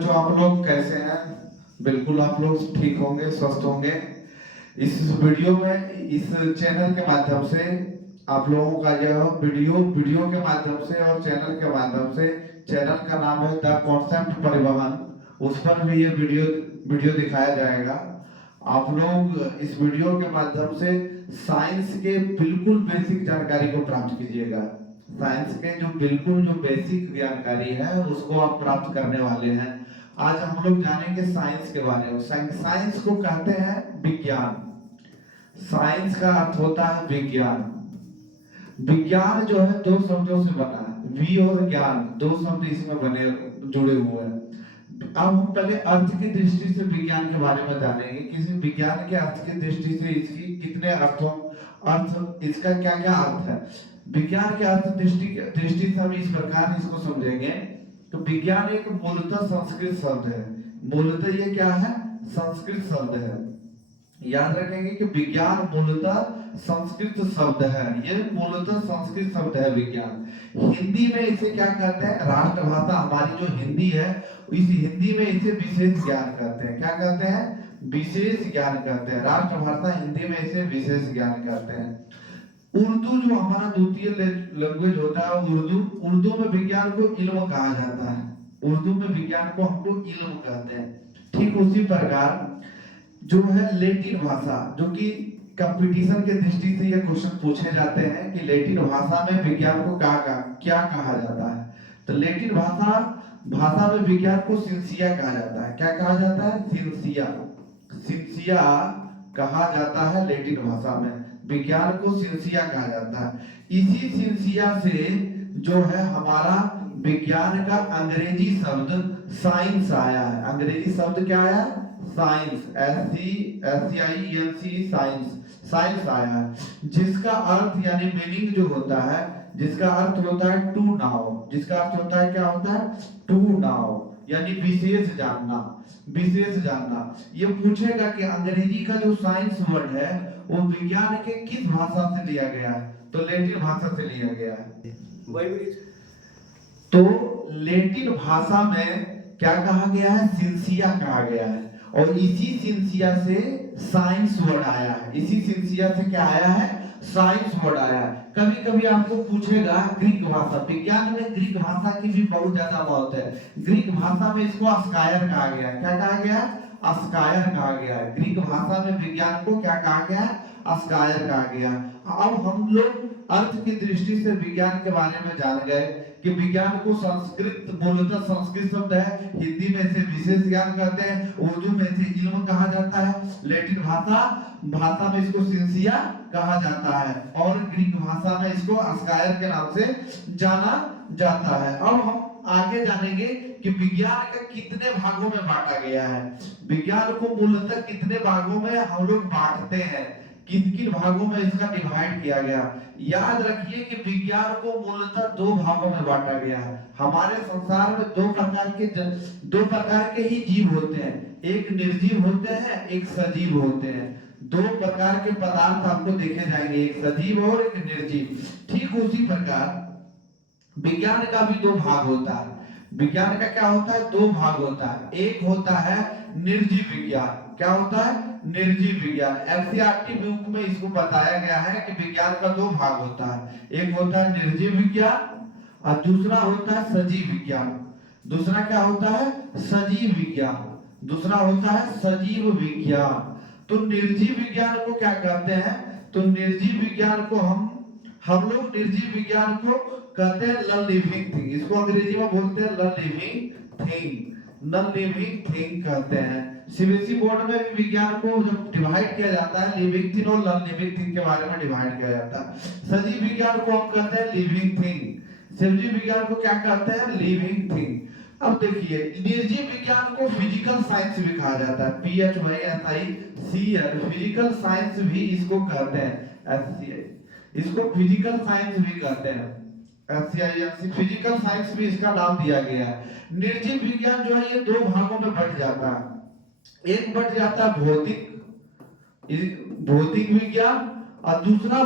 जो आप लोग कैसे हैं? बिल्कुल आप लोग ठीक होंगे, स्वस्थ होंगे। इस वीडियो में, इस चैनल के माध्यम से आप लोगों का यह वीडियो के माध्यम से और चैनल के माध्यम से, चैनल का नाम है द कॉन्सेप्ट परिवहन, उस पर भी ये वीडियो दिखाया जाएगा। आप लोग इस वीडियो के माध्यम से साइंस के बिल्कुल बेसिक जानकारी को प्राप्त कीजिएगा। साइंस के जो बेसिक जानकारी है उसको आप प्राप्त करने वाले हैं। आज हम लोग जानेंगे साइंस के बारे में। साइंस को कहते हैं विज्ञान। साइंस का अर्थ होता है विज्ञान। विज्ञान जो है दो शब्दों से बना है, वी और ज्ञान, दो शब्द इसमें बने जुड़े हुए हैं। अब हम पहले अर्थ की दृष्टि से विज्ञान के बारे में जानेंगे। किसी विज्ञान के अर्थ की दृष्टि से इसकी कितने अर्थ, इसका क्या क्या अर्थ है। विज्ञान के अर्थ दृष्टि से हम इस प्रकार इसको समझेंगे। तो विज्ञान एक मूलतः संस्कृत शब्द है। मूलतः ये क्या है? संस्कृत शब्द है। याद रखेंगे कि विज्ञान मूलतः संस्कृत शब्द है। ये मूलतः संस्कृत शब्द है विज्ञान। हिंदी में इसे क्या कहते हैं? राष्ट्रभाषा हमारी जो हिंदी है, इस हिंदी में इसे विशेष ज्ञान कहते हैं। क्या कहते हैं? विशेष ज्ञान कहते हैं। राष्ट्रभाषा हिंदी में इसे विशेष ज्ञान कहते हैं। उर्दू जो हमारा द्वितीय लैंग्वेज होता है, उर्दू में विज्ञान को इल्म कहा जाता है। उर्दू में विज्ञान को हमको इल्म कहते हैं। ठीक उसी प्रकार जो है लैटिन भाषा, जो कि कंपटीशन के दृष्टि से ये क्वेश्चन पूछे जाते हैं कि लैटिन भाषा में विज्ञान को क्या कहा जाता है। तो लैटिन भाषा में विज्ञान को सिंसिया कहा जाता है। क्या कहा जाता है? सिंसिया कहा जाता है। लैटिन भाषा में विज्ञान को सिंसिया कहा जाता है। इसी सिंसिया से जो है हमारा विज्ञान का अंग्रेजी शब्द साइंस आया है। अंग्रेजी शब्द क्या आया? साइंस, SCIENC, साइंस आया है, जिसका अर्थ यानी मीनिंग जो होता है, जिसका अर्थ होता है टू नाउ। जिसका अर्थ होता है, क्या होता है? टू नाउ, यानी विशेष जानना। विशेष जानना। ये पूछेगा कि अंग्रेजी का जो साइंस वर्ड है वो विज्ञान के किस भाषा से लिया गया है? तो लैटिन भाषा से लिया गया है। तो लैटिन भाषा में क्या कहा गया है? सिंसिया कहा गया है। और इसी सिंसिया से साइंस वर्ड आया है। इसी सिंसिया से क्या आया है? साइंस वर्ड आया है। कभी कभी आपको पूछेगा ग्रीक भाषा, विज्ञान में ग्रीक भाषा की भी बहुत ज्यादा महत्व है। ग्रीक भाषा में इसको अस्कायर कहा गया है। क्या कहा गया? अस्कायर कहा गया है। ग्रीक भाषा में विज्ञान को क्या कहा गया? अस्कायर कहा गया। अब हम लोग अर्थ की दृष्टि से विज्ञान के बारे में जान गए कि विज्ञान को मूलतः संस्कृत शब्द है। हिंदी में इसे विशेष ज्ञान कहते हैं, उर्दू में इसे इल्म कहा जाता है, लैटिन भाषा में इसको सिंसिया कहा जाता है, और ग्रीक भाषा में इसको अस्कायर के नाम से जाना जाता है। अब हम आगे जानेंगे कि विज्ञान का कितने भागों में बांटा गया है। विज्ञान को मूलतः कितने भागों में हम लोग बांटते हैं, किन किन भागों में इसका डिवाइड किया गया। याद रखिए कि विज्ञान को मूलतः दो भागों में बांटा गया है। हमारे संसार में दो प्रकार के ही जीव होते हैं। एक निर्जीव होते हैं, एक सजीव होते हैं। दो प्रकार के पदार्थ आपको देखे जाएंगे, एक सजीव और एक निर्जीव। ठीक उसी प्रकार विज्ञान का भी दो भाग होता है। विज्ञान का क्या होता है? दो भाग होता है। एक होता है निर्जीव विज्ञान। क्या होता है? निर्जीव विज्ञान। एनसीईआरटी बुक में इसको बताया गया है कि विज्ञान का दो भाग होता है। एक होता है निर्जीव विज्ञान और दूसरा होता है सजीव विज्ञान। दूसरा क्या होता है? सजीव विज्ञान। दूसरा होता है सजीव विज्ञान। तो निर्जीव विज्ञान को क्या कहते हैं? तो निर्जीव विज्ञान को हम लोग निर्जीव विज्ञान को कहते हैं नॉन लिविंग थिंग। इसको अंग्रेजी में बोलते हैं non living thing. Non living thing कहते हैं। सीबीएसई बोर्ड में भी विज्ञान को जब डिवाइड किया जाता है, लिविंग थिंग और नॉन लिविंग थिंग के बारे में डिवाइड किया जाता है। सजीव विज्ञान को हम कहते हैं लिविंग थिंग। सजीव विज्ञान को क्या कहते हैं? Living thing. अब देखिए, निर्जीव विज्ञान को फिजिकल साइंस भी कहा जाता है। PHYSICL, फिजिकल साइंस भी इसको कहते हैं। SCI, इसको फिजिकल साइंस भी कहते हैं। SCIENC, फिजिकल साइंस भी इसका नाम दिया गया है। निर्जीव विज्ञान जो है ये दो भागों में बट जाता है। एक बट जाता है भौतिक विज्ञान, और दूसरा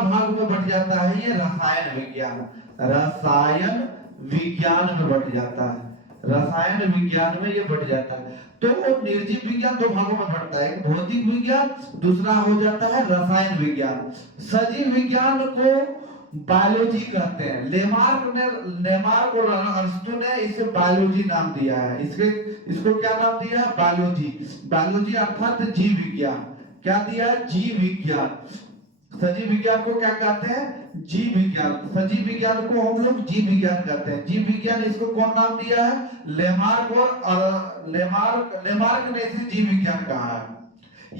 भाग में बट जाता है ये रसायन विज्ञान। रसायन विज्ञान में बट जाता है। रसायन विज्ञान में ये बढ़ जाता है। तो निर्जीव विज्ञान दो भागों में बढ़ता है, एक भौतिक विज्ञान, दूसरा हो जाता है रसायन विज्ञान। सजीव विज्ञान को बायोलॉजी कहते हैं। लेमार्क और अरस्तु ने इसे बायोलॉजी नाम दिया है। इसको क्या नाम दिया है? बायोलॉजी। बायोलॉजी अर्थात जीव विज्ञान। क्या दिया है? जीव विज्ञान। सजीव विज्ञान को क्या कहते हैं? जीव विज्ञान। सजीव विज्ञान को हम लोग जीव विज्ञान कहते हैं। जीव विज्ञान इसको कौन नाम दिया है? लेमार्क ने इसे जीव विज्ञान कहा है।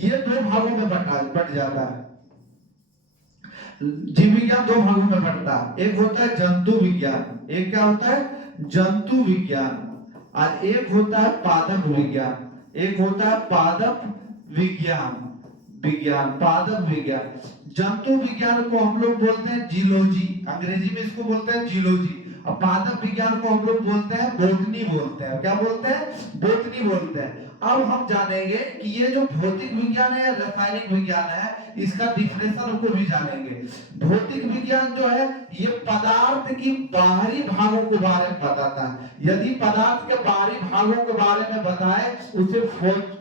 ये दो भागों में बट जाता है। जीव विज्ञान दो भागों में बढ़ता है, एक होता है जंतु विज्ञान, एक क्या होता है? जंतु विज्ञान। आज एक होता है पादप विज्ञान, एक होता है पादप पादप विज्ञान। जंतु विज्ञान को हम लोग बोलते हैं जीलॉजी, अंग्रेजी में इसको बोलते हैं जीलॉजी। और पादप विज्ञान को हम लोग बोलते हैं बोटनी बोलते हैं। क्या बोलते हैं? बोटनी बोलते हैं। अब हम जानेंगे कि ये जो भौतिक विज्ञान है, रासायनिक विज्ञान है, इसका डिफिनेशन को भी जानेंगे। भौतिक विज्ञान जो है ये पदार्थ की बाहरी भागों के बारे में बताता है। यदि पदार्थ के बाहरी भागों के बारे में बताए उसे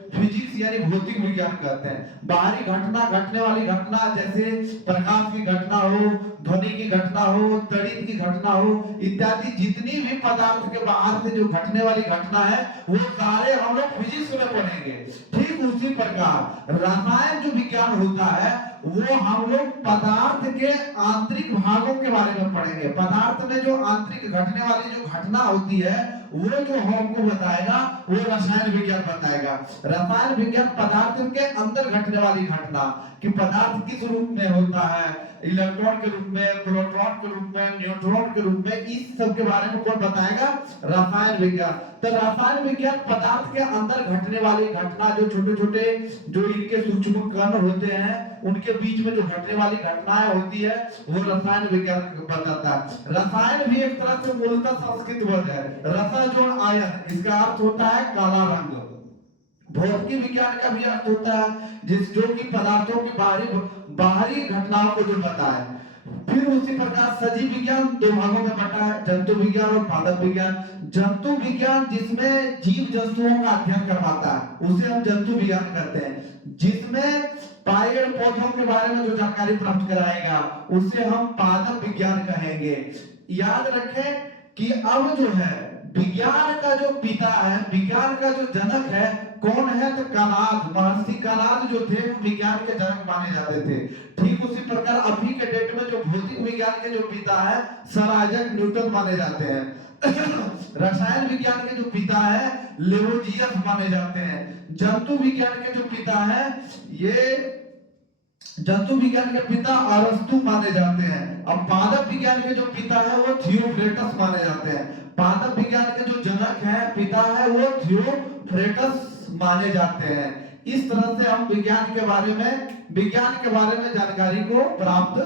फिजिक्स यानी भौतिक विज्ञान कहते हैं। बाहरी घटना, घटने वाली घटना, जैसे प्रकाश की घटना हो, ध्वनि की घटना हो, तड़ित की घटना हो, इत्यादि जितनी भी पदार्थ के बाहर से जो घटने वाली घटना है वो सारे हम लोग फिजिक्स में पढ़ेंगे। ठीक उसी प्रकार रसायन जो विज्ञान होता है वो हम लोग पदार्थ के आंतरिक भागों के बारे में पढ़ेंगे। पदार्थ में जो आंतरिक घटने वाली जो घटना होती है वो जो हमको बताएगा वो रसायन विज्ञान बताएगा। रसायन विज्ञान पदार्थ के अंदर घटने वाली घटना कि पदार्थ किस रूप में होता है, इलेक्ट्रॉन के रूप में, प्रोटॉन के रूप में, न्यूट्रॉन के रूप में, इस सब के बारे में कौन बताएगा? रसायन विज्ञान। तो रसायन विज्ञान पदार्थ के अंदर घटने वाली घटना, जो छोटे छोटे जो इनके सूक्ष्म कण होते हैं उनके बीच में जो घटने वाली घटनाएं होती है वो रसायन विज्ञान बताता है। रसायन भी एक तरह से मूलतः संस्कृत शब्द है। रसा जो आयन, इसका अर्थ होता है काला रंग। भौतिक विज्ञान का भी अर्थ होता है जो कि पदार्थों की बाहरी घटनाओं को जो बताए। फिर उसी प्रकार सजीव विज्ञान दो भागों में बटा है, जंतु विज्ञान और पादप विज्ञान। जंतु विज्ञान जिसमें जीव जंतुओं का अध्ययन करवाता है उसे हम जंतु विज्ञान कहते हैं। जिसमें पेड़ पौधों के बारे में जो जानकारी प्राप्त कराएगा उसे हम पादप विज्ञान कहेंगे। याद रखें कि अब जो है विज्ञान का जो पिता है, विज्ञान का जो जनक है कौन है? तो कनाद, महर्षि कनाद जो थे वो विज्ञान के जनक माने जाते थे। ठीक उसी प्रकार अभी के डेट में जो भौतिक विज्ञान के जो पिता है सर आइजैक न्यूटन माने जाते हैं। रसायन विज्ञान के जो पिता है लेवोजियस माने जाते हैं। जंतु विज्ञान के जो पिता है ये जंतु विज्ञान के पिता अरस्तु माने जाते हैं। अब पादप विज्ञान के जो पिता है वो थियोफ्रेटस माने जाते हैं। पादप विज्ञान के जो जनक है, पिता है, वो थियोफ्रेटस माने जाते हैं। इस तरह से हम विज्ञान के बारे में जानकारी को प्राप्त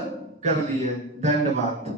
कर लिए। धन्यवाद।